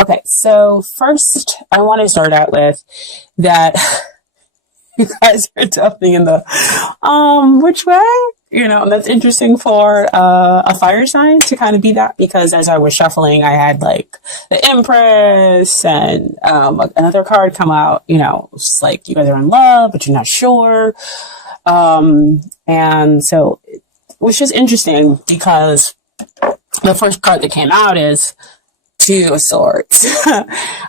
Okay, so first I want to start out with that you guys are jumping in the which way? You know, that's interesting for a fire sign to kind of be that, because as I was shuffling, I had like the Empress and another card come out. You know, it's just like you guys are in love, but you're not sure. And so, which is interesting because the first card that came out is Two of Swords.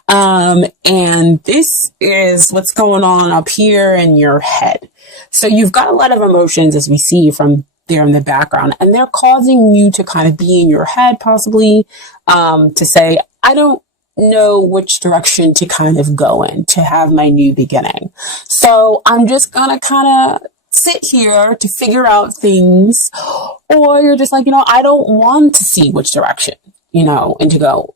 And this is what's going on up here in your head. So you've got a lot of emotions, as we see from there in the background, and they're causing you to kind of be in your head, possibly, to say, I don't know which direction to kind of go in to have my new beginning. So I'm just gonna kind of sit here to figure out things, or you're just like, I don't want to see which direction, and to go,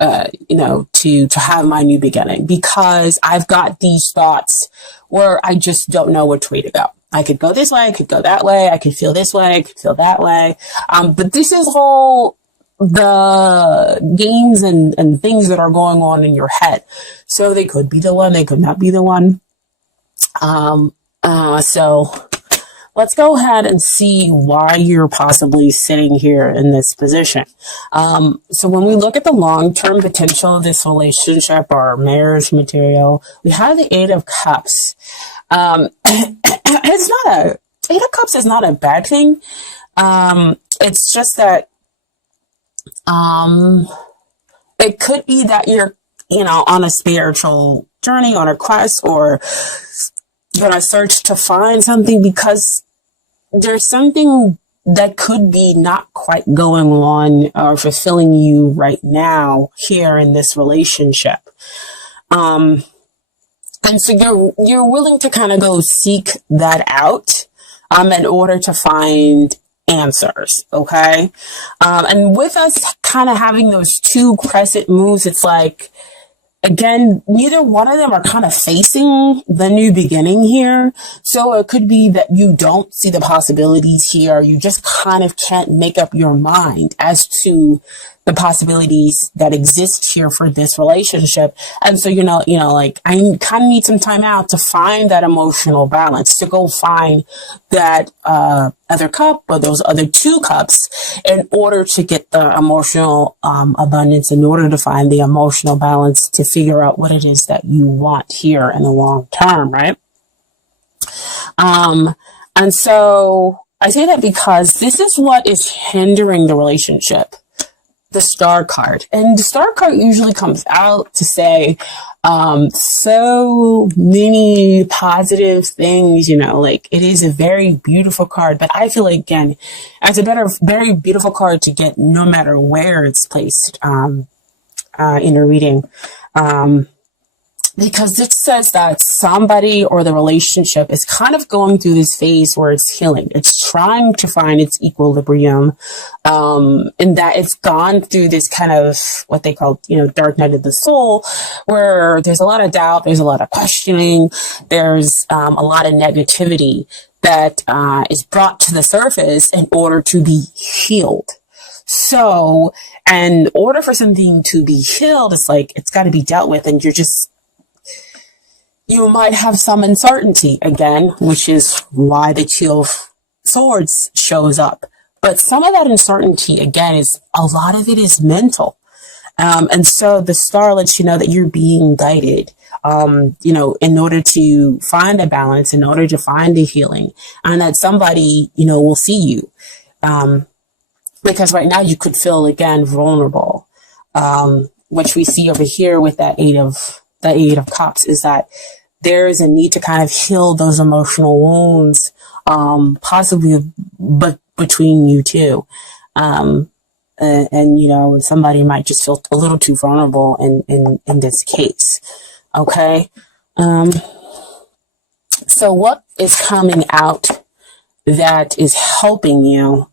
to have my new beginning, because I've got these thoughts where I just don't know which way to go. I could go this way, I could go that way, I could feel this way, I could feel that way. But this is all the games and things that are going on in your head. So they could be the one, they could not be the one. So let's go ahead and see why you're possibly sitting here in this position. So when we look at the long-term potential of this relationship or marriage material, we have the Eight of Cups. Eight of Cups is not a bad thing. It's just that, it could be that you're, on a spiritual journey, on a quest, or you're on a search to find something, because there's something that could be not quite going on or fulfilling you right now here in this relationship. And so you're willing to kind of go seek that out, in order to find answers. Okay. And with us kind of having those two crescent moves, it's like, again, neither one of them are kind of facing the new beginning here. So it could be that you don't see the possibilities here. You just kind of can't make up your mind as to the possibilities that exist here for this relationship. And so, like, I kind of need some time out to find that emotional balance, to go find that other cup or those other two cups in order to get the emotional abundance, in order to find the emotional balance, to figure out what it is that you want here in the long term, right? And so I say that because this is what is hindering the relationship. The Star card. And the Star card usually comes out to say so many positive things, like it is a very beautiful card. But I feel like, again, it's a very beautiful card to get no matter where it's placed in a reading. Because it says that somebody or the relationship is kind of going through this phase where it's healing. It's trying to find its equilibrium, and that it's gone through this kind of what they call, dark night of the soul, where there's a lot of doubt, there's a lot of questioning, there's a lot of negativity that is brought to the surface in order to be healed. So, in order for something to be healed, it's like it's got to be dealt with, and you might have some uncertainty again, which is why the Two of Swords shows up. But some of that uncertainty, again, is a lot of it is mental. And so the Star lets you know that you're being guided, in order to find a balance, in order to find the healing, and that somebody, will see you. Because right now you could feel, again, vulnerable, which we see over here with that Eight of Cups, is that there is a need to kind of heal those emotional wounds, possibly but between you two. And somebody might just feel a little too vulnerable in this case. Okay. So what is coming out that is helping you?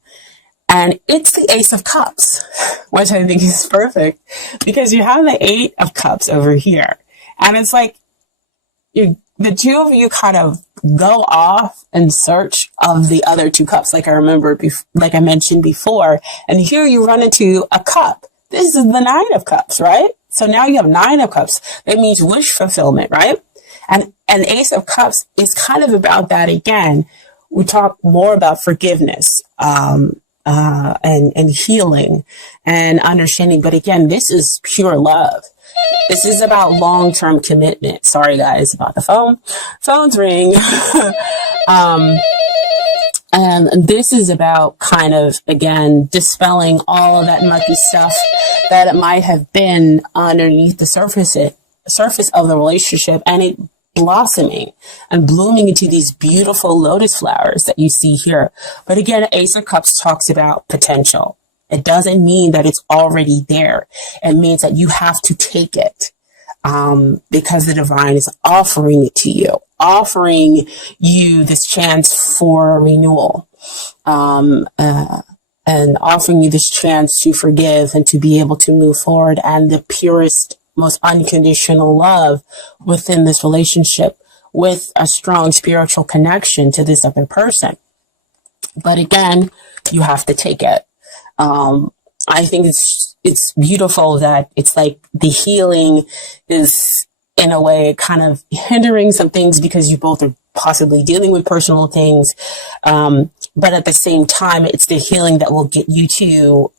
And it's the Ace of Cups, which I think is perfect, because you have the Eight of Cups over here. And it's like, the two of you kind of go off in search of the other two cups. Like like I mentioned before, and here you run into a cup. This is the Nine of Cups, right? So now you have 9 of Cups. That means wish fulfillment, right? And Ace of Cups is kind of about that again. We talk more about forgiveness, and healing and understanding. But again, this is pure love. This is about long-term commitment. Sorry guys about the phone. Phones ring. And this is about kind of, again, dispelling all of that murky stuff that it might have been underneath the surface of the relationship, and it blossoming and blooming into these beautiful lotus flowers that you see here. But again, Ace of Cups talks about potential. It doesn't mean that it's already there. It means that you have to take it, because the divine is offering it to you, offering you this chance for renewal, and offering you this chance to forgive and to be able to move forward, and the purest, most unconditional love within this relationship with a strong spiritual connection to this other person. But again, you have to take it. I think it's beautiful that it's like the healing is in a way kind of hindering some things because you both are possibly dealing with personal things. But at the same time, it's the healing that will get you to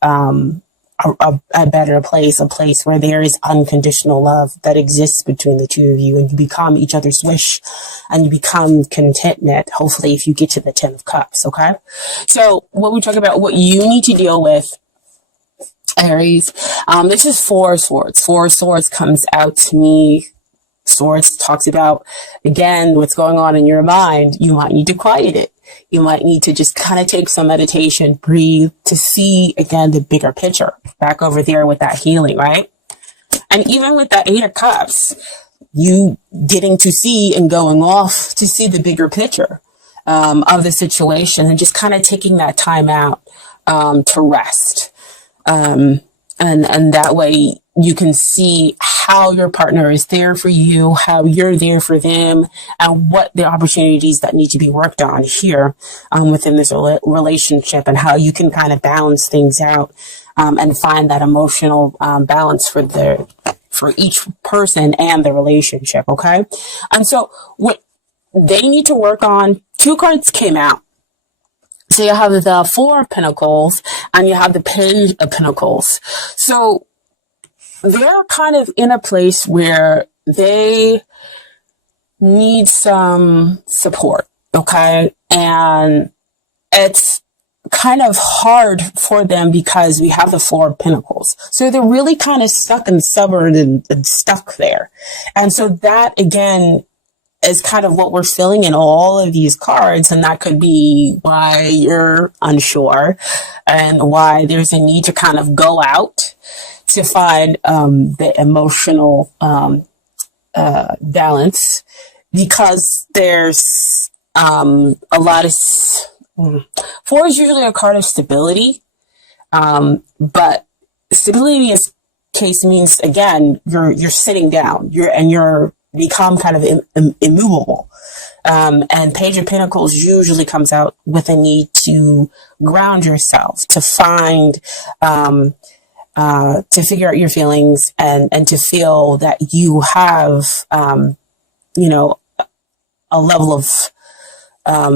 a better place, a place where there is unconditional love that exists between the two of you, and you become each other's wish, and you become contentment, hopefully, if you get to the 10 of Cups, okay? So when we talk about what you need to deal with, Aries, this is 4 of Swords. 4 of Swords comes out to me. Swords talks about, again, what's going on in your mind. You might need to quiet it. You might need to just kind of take some meditation, breathe, to see, again, the bigger picture. Back over there with that healing, right? And even with that 8 of Cups, you getting to see and going off to see the bigger picture of the situation, and just kind of taking that time out to rest. And that way you can see how your partner is there for you, how you're there for them, and what the opportunities that need to be worked on here within this relationship, and how you can kind of balance things out and find that emotional balance for each person and the relationship, okay? And so what they need to work on, 2 cards came out. So you have the 4 of Pentacles and you have the Page of Pentacles. So they're kind of in a place where they need some support, okay? And it's kind of hard for them because we have the 4 of Pentacles. So they're really kind of stuck and stubborn and stuck there. And so that, again, is kind of what we're feeling in all of these cards. And that could be why you're unsure and why there's a need to kind of go out to find the emotional balance, because there's a lot of 4 is usually a card of stability, but stability in this case means, again, you're sitting down, you're become kind of immovable. And Page of Pentacles usually comes out with a need to ground yourself, to find, to figure out your feelings, and to feel that you have, a level of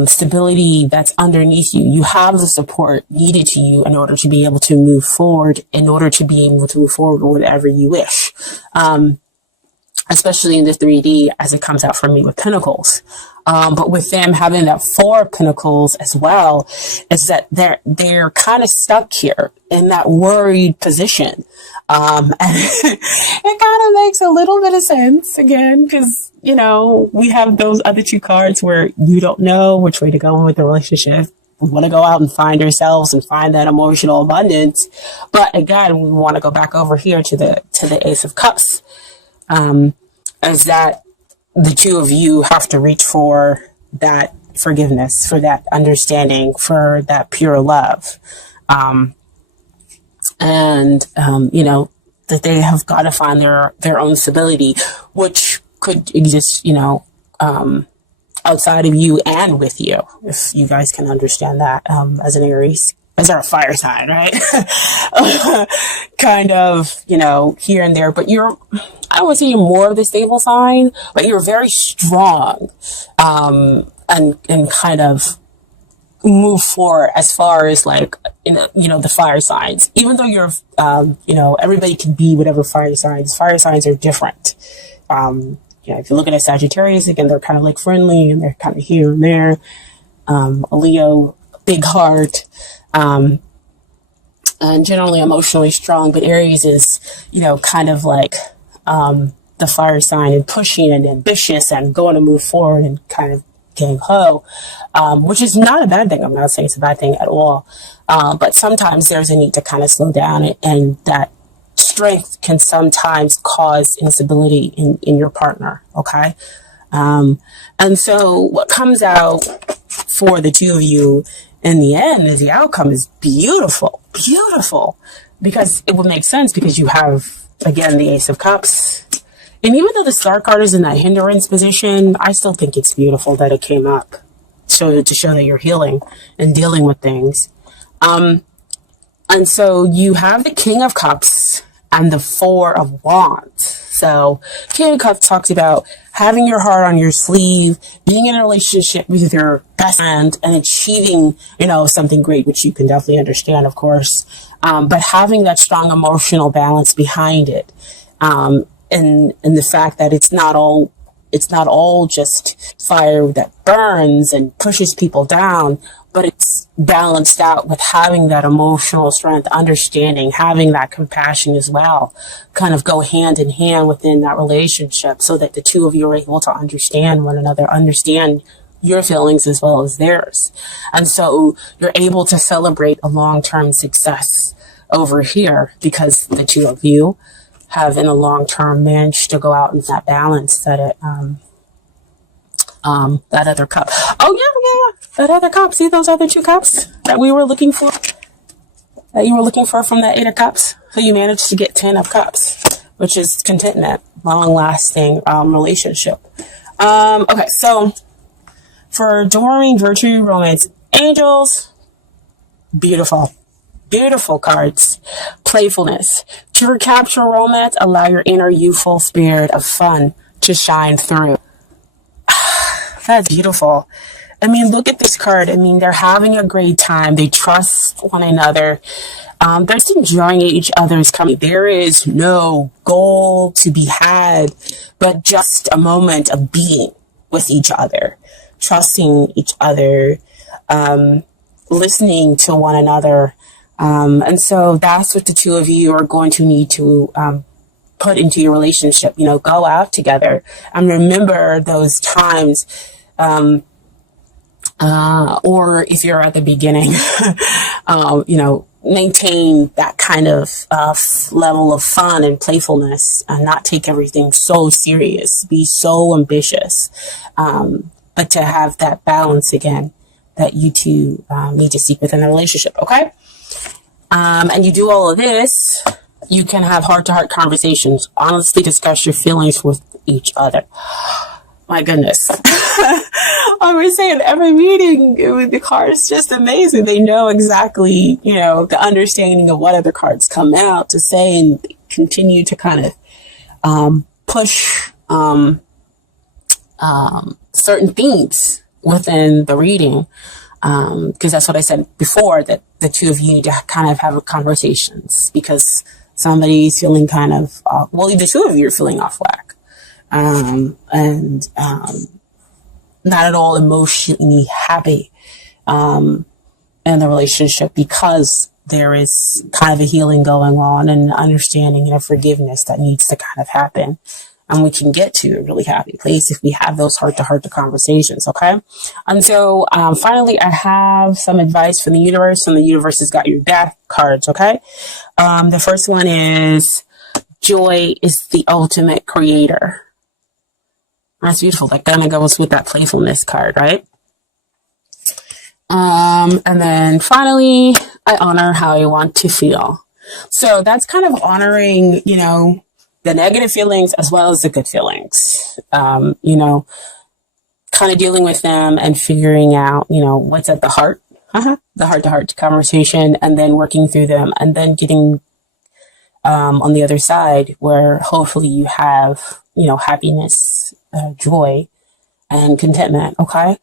stability that's underneath you. You have the support needed to you in order to be able to move forward, with whatever you wish. Especially in the 3D as it comes out for me with Pentacles. But with them having that 4 of Pentacles as well, is that they're kind of stuck here in that worried position. And it kind of makes a little bit of sense, again, because, we have those other 2 cards where you don't know which way to go with the relationship. We want to go out and find ourselves and find that emotional abundance. But again, we want to go back over here to the Ace of Cups. As that the 2 of you have to reach for that forgiveness, for that understanding, for that pure love. That they have got to find their own stability, which could exist, outside of you and with you, if you guys can understand that, as an Aries As are a fire sign, right? Kind of, here and there, but I don't want to say you're more of the stable sign, but you're very strong, and kind of move forward as far as like, the fire signs, even though you're, everybody can be whatever fire signs are different. If you look at a Sagittarius, again, they're kind of like friendly and they're kind of here and there. A Leo, big heart, and generally emotionally strong, but Aries is, kind of like, the fire sign and pushing and ambitious and going to move forward and kind of gang ho, which is not a bad thing. I'm not saying it's a bad thing at all. But sometimes there's a need to kind of slow down, and that strength can sometimes cause instability in your partner. Okay. And so what comes out for the two of you in the end is the outcome is beautiful, because it would make sense because you have, again, the Ace of Cups. And even though the Star card is in that hindrance position, I still think it's beautiful that it came up. So to show that you're healing and dealing with things. And so you have the King of Cups and the Four of Wands. So King of Cups talks about having your heart on your sleeve, being in a relationship with your best friend and achieving, something great, which you can definitely understand, of course. But having that strong emotional balance behind it. And the fact that it's not all just fire that burns and pushes people down, but it's balanced out with having that emotional strength, understanding, having that compassion as well, kind of go hand in hand within that relationship so that the two of you are able to understand one another, understand your feelings as well as theirs. And so you're able to celebrate a long-term success over here because the two of you have in the long term managed to go out in that balance that that other cup. Oh yeah. That other cup. See those other two cups that we were looking for? That you were looking for from that 8 of Cups? So you managed to get 10 of Cups, which is contentment, long-lasting relationship. Okay, so for adoring virtue, romance, angels, beautiful cards. Playfulness. To capture romance, allow your inner youthful spirit of fun to shine through. That's beautiful. I mean, look at this card. I mean, they're having a great time. They trust one another. They're just enjoying each other's company. There is no goal to be had, but just a moment of being with each other, trusting each other, listening to one another. And so that's what the two of you are going to need to put into your relationship. Go out together and remember those times. Or if you're at the beginning, maintain that kind of level of fun and playfulness and not take everything so serious, be so ambitious, but to have that balance again that you two need to seek within a relationship. Okay. And you do all of this, you can have heart-to-heart conversations, honestly discuss your feelings with each other. My goodness. I was saying every meeting with the cards, just amazing. They know exactly, the understanding of what other cards come out to say and continue to kind of push certain themes within the reading. Because that's what I said before, that the two of you need to kind of have conversations because somebody's feeling kind of, the two of you are feeling off whack. And not at all emotionally happy, in the relationship because there is kind of a healing going on and understanding and a forgiveness that needs to kind of happen. And we can get to a really happy place if we have those heart-to-heart conversations, okay? And so, finally, I have some advice from the universe, and the universe has got your back cards, okay? The first one is, joy is the ultimate creator. That's beautiful. That kind of goes with that playfulness card, right? And then finally, I honor how I want to feel. So that's kind of honoring, the negative feelings as well as the good feelings, kind of dealing with them and figuring out, what's at the heart The heart-to-heart conversation, and then working through them, and then getting on the other side where hopefully you have, happiness, joy, and contentment. Okay.